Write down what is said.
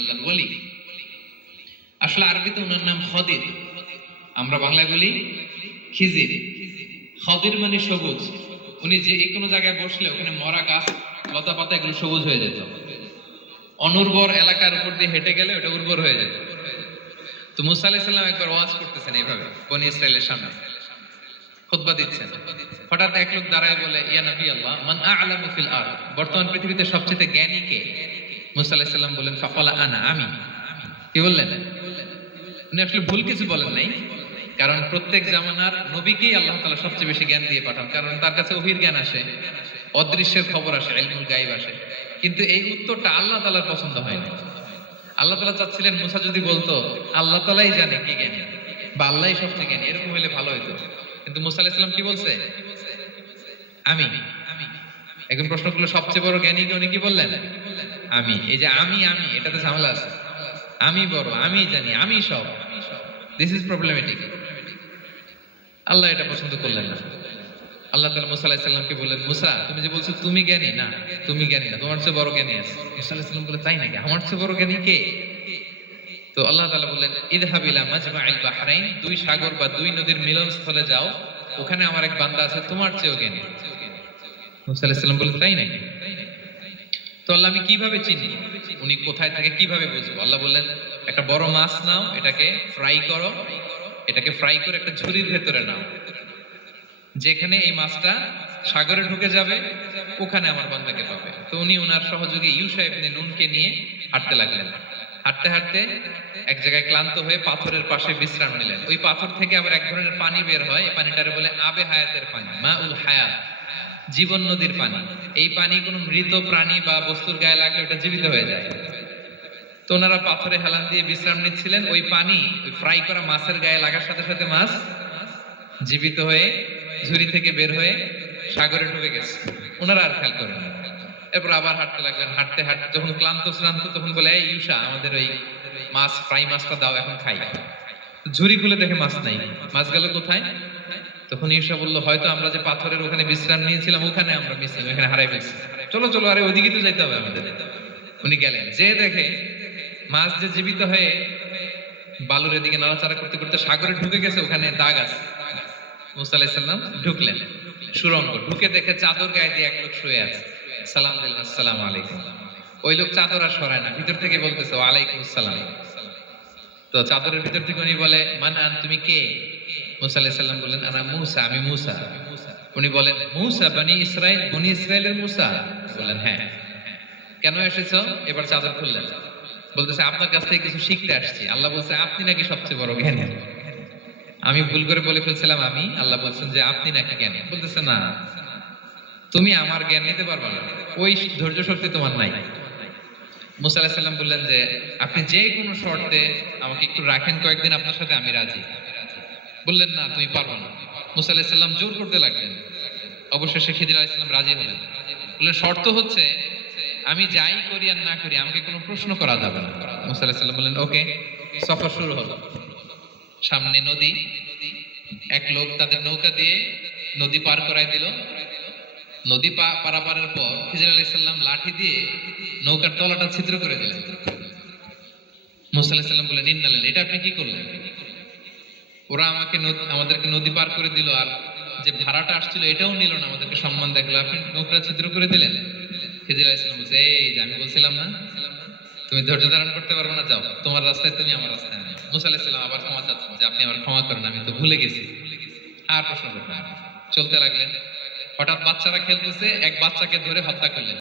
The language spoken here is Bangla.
আল্লাহর ওলি আসলে আরবিতে ওনার নাম খদির। আমরা বাংলায় বলি খিজির। খদির মানে সবুজ। উনি যে কোনো জায়গায় বসলে ওখানে মরা গাছ, লতা পাতা এগুলো সবুজ হয়ে যেত। অনুর্বর এলাকার উপর দিয়ে হেঁটে গেলে ওটা উর্বর হয়ে যেত। তো মুসা আলাইসাল্লাম একবার ওয়াজ করতেছেন এইভাবে, বনি ইসরায়েলের সামনে। খুতবা দিচ্ছেন। হঠাৎ এক লোক দাঁড়ায় বলে, ইয়া নবী আল্লাহ, মান আ'লামু ফিল আরদ? বর্তমান পৃথিবীতে সবচেয়ে জ্ঞানী কে? মুসা বললেন ফাকালা আনা আমি কি বললেন? উনি আসলে ভুল কিছু বলেন নাই, কারণ প্রত্যেক জামানার নবীকেই আল্লাহ তাআলা সবচেয়ে বেশি জ্ঞান দিয়ে পাঠান, কারণ তার কাছে অভির জ্ঞান আসে, অদৃশ্যের খবর আসে, ইলমুল গায়ব আসে। কিন্তু এই উত্তরটা আল্লাহ তাআলার পছন্দ হয় না আল্লাহ তালা চাচ্ছিলেন, মুসা যদি বলতো, আল্লাহ তাআলাই জানে কি জ্ঞানী বা আল্লাহই সবচেয়ে জ্ঞানী, এরকম হলে ভালো হইতো। কিন্তু মুসা আলাইহিস কি বলছে? আমি এখন প্রশ্ন করল, সবচেয়ে বড় জ্ঞানী কে উনি কি বললেন? আমি, এই যে আমি আমি, এটাতে ঝামেলা আছে। আমি বড়, আমি জানি, আমি সব। দিস ইজ প্রবলেমেটিক আল্লাহ এটা পছন্দ করলেন না। আল্লাহ তালা মুসা আলাহিসাল্লামকে বললেন, মুসা, তুমি যে বলছো তুমি জ্ঞানী, না, তুমি জ্ঞানী না, তোমার চেয়ে বড় জ্ঞানী আছে। মুসা আলাহিসাল্লাম বলে তাই নাকি? আমার চেয়ে বড় জ্ঞানী কে? তো আল্লাহ তাআলা বললেন ইদহাবিলা মাজমাইল বাহরাইন, দুই সাগর বা দুই নদীর মিলনস্থলে যাও, ওখানে আমার এক বান্দা আছে, তোমার চেয়েও জ্ঞানী। মুসা আলাইহিস সালাম বললেন, তাই নাকি? তো আল্লাহ আমি কীভাবে চিনি? উনি কোথায় থাকে কীভাবে বুঝব? আল্লাহ বললেন, একটা বড় মাছ নাও, এটাকে ফ্রাই করো, এটাকে ফ্রাই করে একটা ঝুড়ির ভেতরে নাও। যেখানে এই মাছটা সাগরে ঢুকে যাবে, ওখানে আমার বান্দাকে পাবে। তো উনি ওনার সহযোগী ইউসা ইবনে নুনকে নিয়ে হাঁটতে লাগলেন। হাঁটতে হাঁটতে এক জায়গায় ক্লান্ত হয়ে পাথরের পাশে বিশ্রাম নিলেন। ওই পাথর থেকে আবার এক ধরনের পানি বের হয়। পানিটারে বলে আবে হায়াতের পানি মা উল হায়াত। জীবন নদীর পানি। এই পানি কোনো মৃত প্রাণী বা বস্তুর গায়ে লাগলে ওটা জীবিত হয়ে যায়। তো ওনারা পাথরে হেলান দিয়ে বিশ্রাম নিচ্ছিলেন। ওই পানি ওই ফ্রাই করা মাছের গায়ে লাগার সাথে সাথে মাছ জীবিত হয়ে, ঝুড়ি থেকে বের হয়ে সাগরে ঢুকে গেছে। ওনারা আর খেয়াল করেন। এরপর আবার হাঁটতে লাগলেন। হাঁটতে হাঁটতে যখন ক্লান্ত শ্রান্ত, তখন বলে, এই ইউসা আমাদের ওই মাছ, ফ্রাই মাছটা দাও, এখন খাই। ঝুড়ি খুলে দেখে মাছ নাই। মাছ গেল কোথায়? তখন ইউসা বলল, হয়তো আমরা যে পাথরের ওখানে বিশ্রাম নিয়েছিলাম, ওখানে আমরা মিসিং ওখানে হারাই ফেলছি। চলো চলো, আরে ওইদিকে তো যাইতে হবে আমাদের। উনি গেলেন। যে দেখে মাছ যে জীবিত হয়ে বালুর এদিকে নাড়াচাড়া করতে করতে সাগরে ঢুকে গেছে, ওখানে দাগ আছে। মুসা আলাইসাল্লাম ঢুকলেন। সুরঙ্গ ঢুকে দেখে চাদর গায়ে দিয়ে এক লোক শুয়ে আছে। সালাম দিলেন, আসসালামু আলাইকুম। ওই লোক চাদর আর সরায় না, ভিতর থেকে বলতেছে, ওয়ালাইকুম আসসালাম। তো চাদরের ভিতর থেকে উনি বলে মানান তুমি কে? মুসা আলাইসাল্লাম বললেন, আনা মুসা, আমি মুসা। উনি বলেন, মুসা, বনি ইসরায়েল বনি ইসরায়েলের মুসা? বললেন হ্যাঁ। কেন এসেছ? এবার চাদর খুললেন। বলতেছে, আপনার কাছ থেকে কিছু শিখতে আসছি। আল্লাহ বলছে, আপনি নাকি সবচেয়ে বড় জ্ঞানী? আমি ভুল করে বলে ফেলছিলাম, আমি? আল্লাহ বলছেন যে, আপনি নাকি জ্ঞানী? বলতেছে, না। তুমি আমার জ্ঞান নিতে পারবে না। ওই ধৈর্য শক্তি তোমার নাই। মুসা বললেন যে, আপনি যে কোনো শর্তে আমাকে একটু রাখেন, কয়েকদিন আপনার সাথে আমি রাজি। বললেন, না, তুমি পারবে না। মুসা জোর করতে লাগলেন। অবশেষে খিদির আলাইহিস রাজি হলেন। বললেন, শর্ত হচ্ছে, আমি যাই করি আর না করি, আমাকে কোনো প্রশ্ন করা যাবে না। মুসা বললেন, ওকে, সফর শুরু হলো। সামনে নদী, এক লোক তাদের নৌকা দিয়ে নদী পার করাই দিল। নদী পারাপারের পর খিজির আলাইহিস সালাম লাঠি দিয়ে নৌকার তলাটা ছিদ্র করে দিলেন। মুসা আলাইহিস সালাম বললেন এটা আপনি কি করলেন? ওরা আমাকে আমাদেরকে নদী পার করে দিল আর যে ভাড়াটা আসছিল এটাও নিল না, আমাদেরকে সম্মান দেখল। আপনি নৌকা ছিদ্র করে দিলেন। খিজির আলাইহিস সালাম বলছে, এই যে আমি বলছিলাম না, তুমি ধৈর্য ধারণ করতে পারবে না, যাও। তোমার রাস্তায় তুমি আমার রাস্তায় আমি মুসা আবার ক্ষমা চাচ্ছেন যে, আপনি আমার ক্ষমা করেন, আমি তো ভুলে গেছি। আর প্রশ্ন করবেন। চলতে লাগলেন। হঠাৎ বাচ্চারা খেলতেছে এক বাচ্চাকে ধরে হত্যা করলেন।